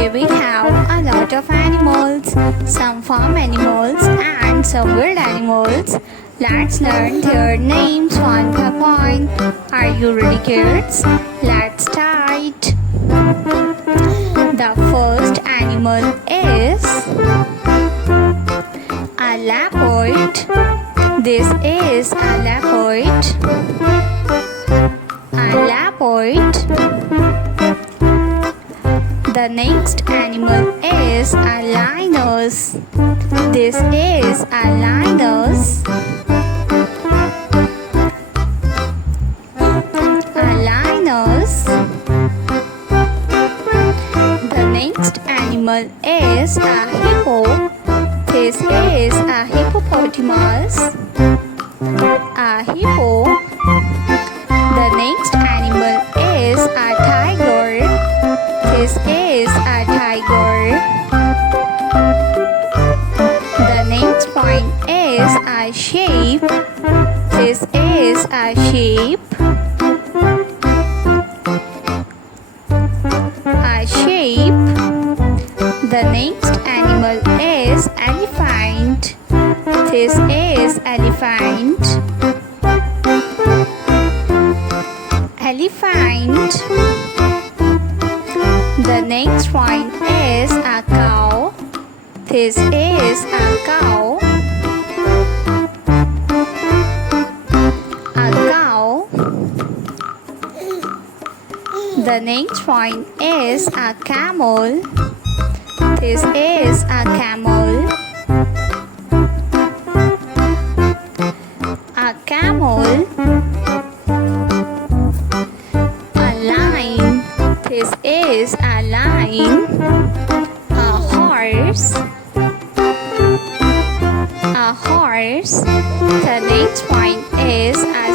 Today we have a lot of animals, some farm animals and some wild animals. Let's learn their names one by one. Are you ready, kids? Let's start. The first animal is a leopard. This is a leopard. A leopard. The next animal is a lioness. This is a lioness. A lioness. The next animal is a hippo. This is a hippopotamus. A hippo. The next animal is a tiger. This is a tiger. The next one is a sheep. This is a sheep. A sheep. The next animal is elephant. This is elephant. Elephant. The next one is a cow. This is a cow. A cow. The next one is a camel. This is a camel. A camel. A lion. This is a lion. A horse. A horse. The next one is a